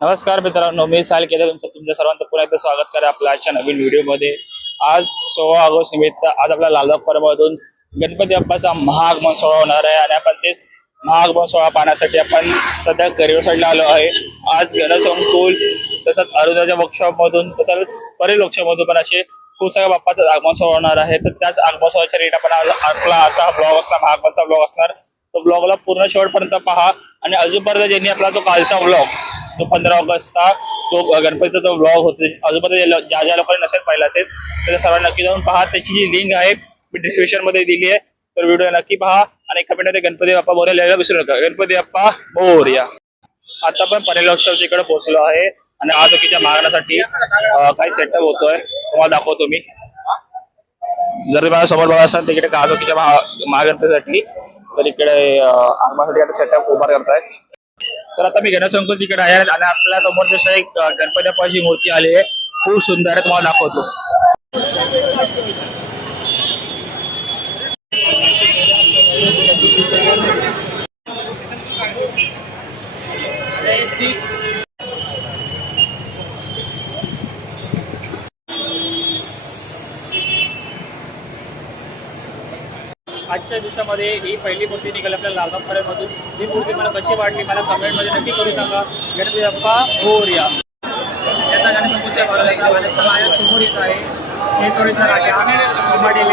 नमस्कार मित्रांनो, मी साहिल केदार तुमच्या सर्वांचं पुन्हा एकदा स्वागत करा आपल्या आजच्या नवीन व्हिडिओमध्ये। आज 16 ऑगस्ट निमित्त आज आपल्या लालबाग परममधून गणपती बाप्पाचा महाआगमन सोहळा होणार आहे आणि आपण तेच महाआगमन सोहळा पाहण्यासाठी आपण सध्या करिअर साईडला आलो आहे। आज गणसंकुल तसंच अरुणाच्या वर्कशॉप मधून तसंच परेल वर्कशॉप मधून पण असे खूप साऱ्या बाप्पाचं आगमन सोहळा होणार आहे। तर त्याच आगमन सोहळ्याच्या रेट आपण आपला आजचा ब्लॉग असणार, महाआगमनचा ब्लॉग असणार। तो ब्लॉगला पूर्ण शेवटपर्यंत पहा आणि अजूनपर्यंत ज्यांनी आपला तो कालचा ब्लॉग तो 15 ऑगस्टचा तो गणपतीचा जो ब्लॉग होता अजूनपर्यंत ज्या लोकांनी नसेल पाहिला असेल तर सर्वांना नक्की जाऊन पहा। त्याची जी लिंक आहे मी डिस्क्रिप्शन मध्ये दिली आहे, तर व्हिडिओ नक्की पहा आणि कमेंटमध्ये गणपती बाप्पा मोरया लिहायला विसरू नका। गणपती बाप्पा मोरया। आता आपण परेल वर्कशॉपच्या इकडे पोहोचलो आहे आणि आज चुकीच्या मागण्यासाठी काही सेटअप होतोय, तुम्हाला दाखवतो मी। जर मला समोर बघा असाल तिकडे काजोकीच्या महागणपतीसाठी तर इकडे आगमनासाठी सेटअप उभा करताय। तर आता मी गणसंकुलजीकडे आहे आणि आपल्या समोर जसं एक गणपती बाप्पाची मूर्ती आली आहे, खूप सुंदर आहे, तुम्हाला दाखवतो। आजच्या दिवसामध्ये ही पहिली मूर्ती निघाली आपल्या लालबाग परममधून। ही मूर्ती मला कशी वाटली मला कमेंटमध्ये नक्की करू सांगा। गणपती बाप्पा मोरया। त्याचा गणसंकुलच्या माझ्या समोर येत आहे हे थोडेसा राजा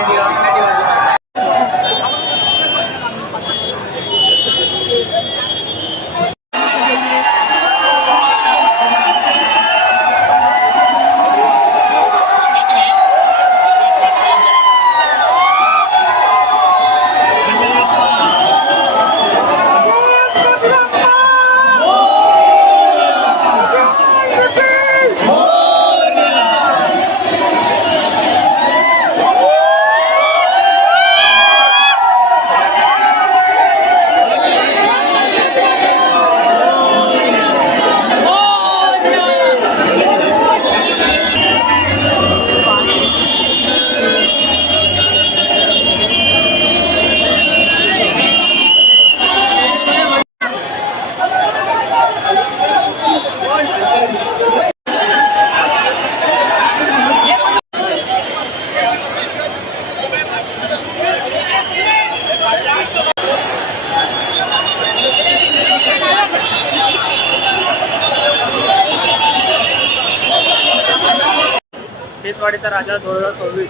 वाडीचा राजा 2026।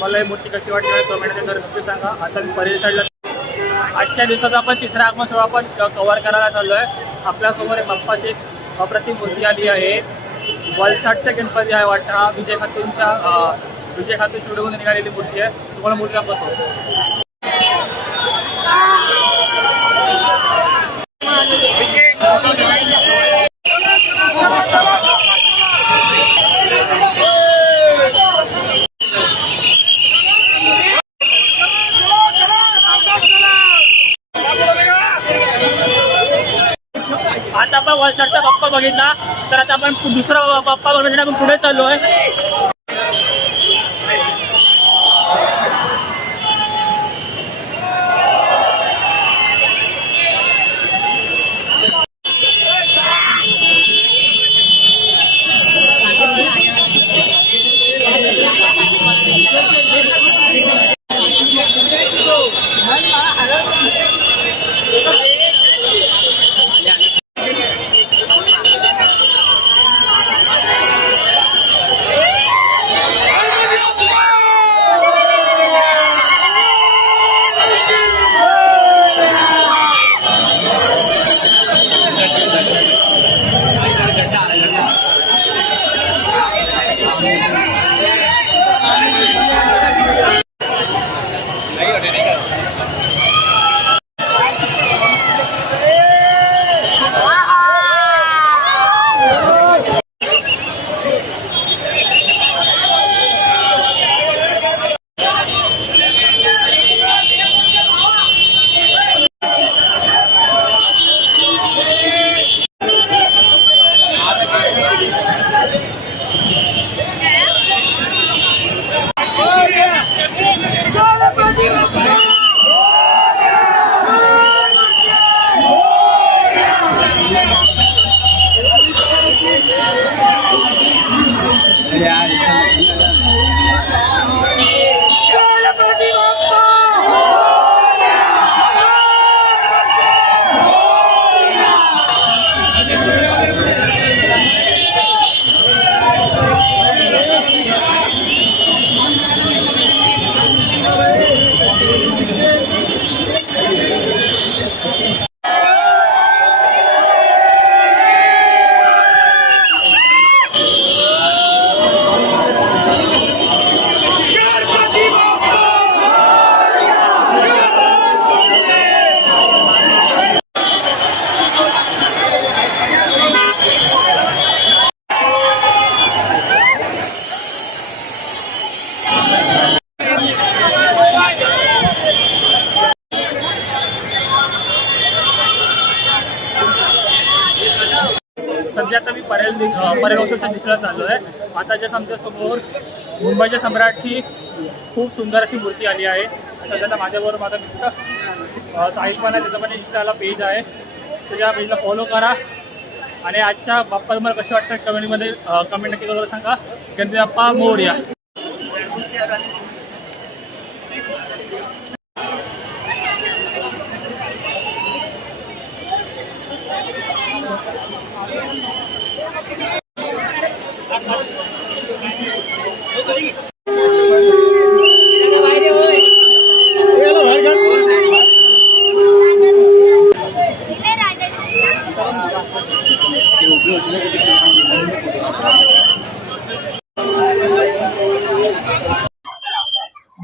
मला ही मूर्ती कशी वाटली कमेंटमध्ये नक्की सांगा। आता मी परेल साईडला आजच्या दिवसाचा आपण तिसरा आगमन सोहळा आपण कव्हर करायला चाललो आहे। आपल्यासमोर एक बाप्पाची एक अप्रतिम मूर्ती आली आहे। वलसाडचा गणपती आहे वाटतं, हा विजय खातून शिवडमधून निघालेली मूर्ती आहे। तुम्हाला मूर्ती दाखवतो। आता आपण वलसाडचा बाप्पा बघितला, तर आता आपण दुसरा बाप्पा बघण्यासाठी आपण पुढे चाललो आहे। सध्या आता मी परेल वॉशॉपच्या दिशेला चाललो आहे. आता जस्ट आमच्या समोर मुंबईच्या सम्राटची खूप सुंदर अशी मूर्ती आली आहे. सध्या माझ्याबरोबर माझा मित्र साहिल पण आहे, त्याचा पण इंस्टाला पेज आहे, त्याच्या पेजला फॉलो करा. आणि आजच्या बाप्पा तुम्हाला कसे वाटतं कमेंटमध्ये कमेंट नक्की करून सांगा. गणपती बाप्पा मोरया.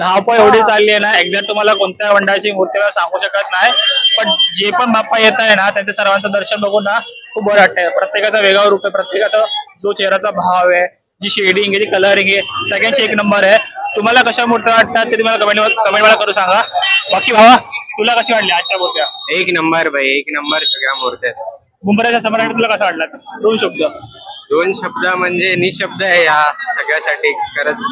धावपळ एवढी चालली आहे ना, एक्झॅक्ट तुम्हाला कोणत्या मंडळाची मूर्ती मला सांगू शकत नाही. पण जे पण बाप्पा येत आहे ना, त्यांच्या सर्वांचं दर्शन बघून ना खूप बरं वाटतंय. प्रत्येकाचा वेगळा रूप आहे, प्रत्येकाचा जो चेहऱ्याचा भाव आहे, जी शेडिंग आहे, जी कलरिंग आहे, सगळ्यांची एक नंबर आहे. तुम्हाला कशा मूर्त्या वाटतात ते तुम्हाला कमेंट मला करू सांगा. बाकी भावा, तुला कशी वाटली आजच्या मूर्त्या? एक नंबर भाई, एक नंबर सगळ्या मूर्त्या. मुंबईच्या सम्राट तुला कसा वाटला? 2 शब्द. 2 शब्द म्हणजे निशब्द आहे या सगळ्यासाठी खरंच.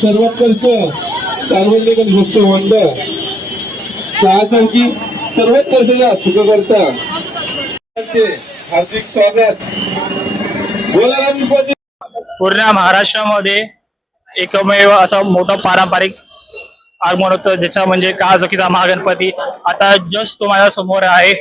सर्वोत्कर्ष सार्वजनिक गणेशोत्सव मंडळ की सर्वोत्कर्षाचा सुखकर्ता हार्दिक स्वागत. बोला गणपती. पूर्ण महाराष्ट्रामध्ये एकमेव असा मोठा पारंपरिक आगमन होतं, ज्याचा म्हणजे काळचुकीचा महागणपती आता जस्ट तो माझ्या समोर आहे.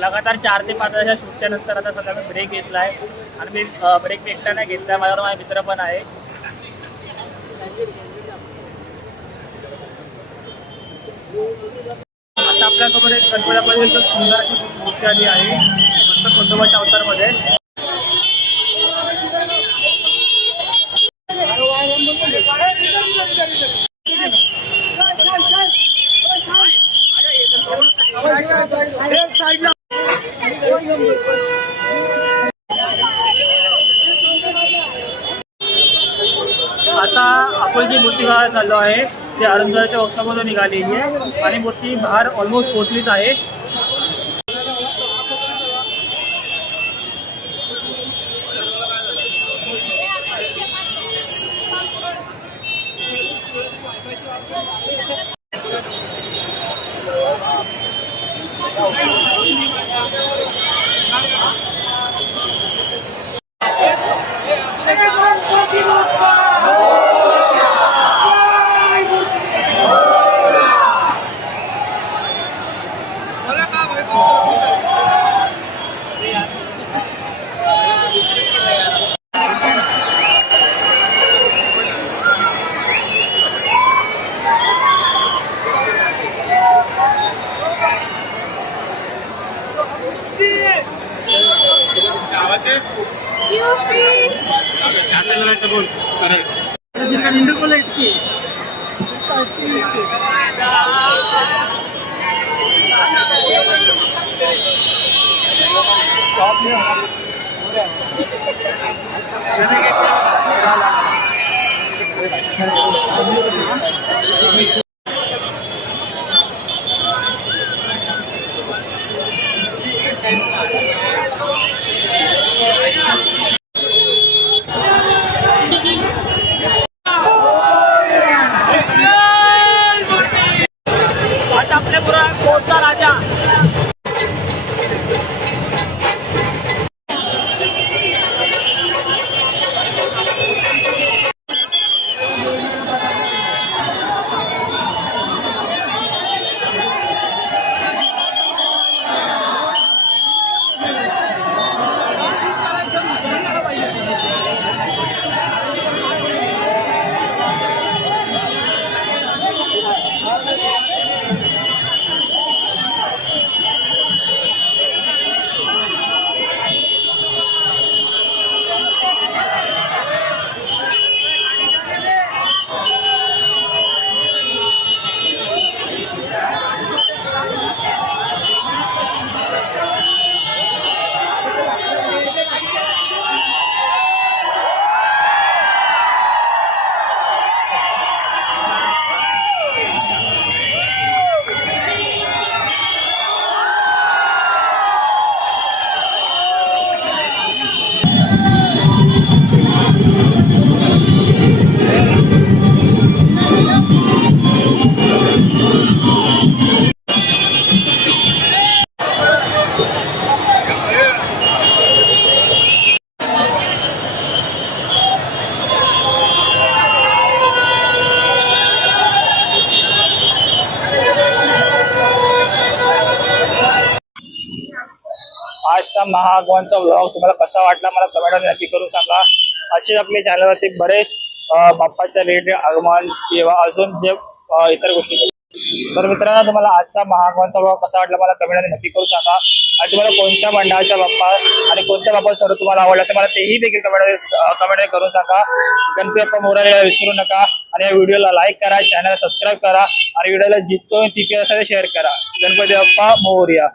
लगातार 4 ते 5 अशा शूटच्या नंतर आता सध्या मी ब्रेक घेतलाय. आणि मी ब्रेक एकटा नाही घेतलाय, माझ्यावर माझा मित्र पण आहे. आता आपल्यासोबत एक गणपतीची सुंदर अशी मूर्ती आली आहे, मस्त खंडोबाच्या अवतारमध्ये. आता आपण जी मूर्ती बघायला चाललो आहे ते अरुंधतीच्या वर्षामधून निघालेली आहे आणि मूर्ती बाहेर ऑलमोस्ट पोहोचलीच आहे. आजचा महाआगमनचा व्लॉग तुम्हाला कसा वाटला मला कमेंटमध्ये नक्की करून सांगा. असेच आपल्या चॅनलवरती बरेच बाप्पाच्या रिलेटेड आगमन किंवा अजून जे इतर गोष्टी. तर मित्रांनो, तुम्हाला आजचा महाआगमनचा व्लॉग कसा वाटला मला कमेंटमध्ये नक्की करून सांगा. आणि तुम्हाला कोणत्या मंडळाचा बाप्पा आणि कोणत्या बाप्पा सर्व तुम्हाला आवडला असेल मला तेही देखील कमेंटमध्ये करून सांगा. गणपती बाप्पा मोरया विसरू नका आणि या व्हिडिओला लाईक करा, चॅनलला सबस्क्राईब करा आणि व्हिडिओला जितकं तितके असेल शेअर करा. गणपती बाप्पा मोरया.